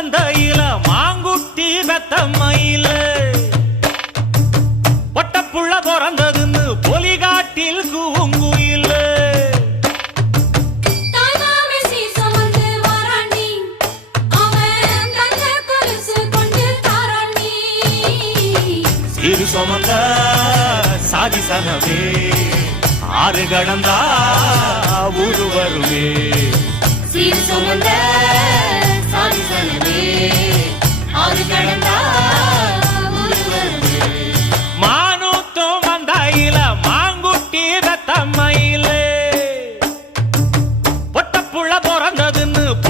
சந்தையில மாங்குட்டி பெத்தம்மையில பொட்டப்புள்ள பிறந்ததுன்னு பொலிகாட்டில் கூங்குயில இரு சுமந்த சாதி சனமே ஆறு கடந்தா ஊரு வருமே சீர் சுமந்த சாதி சனம் புள்ள பிறந்ததுன்னு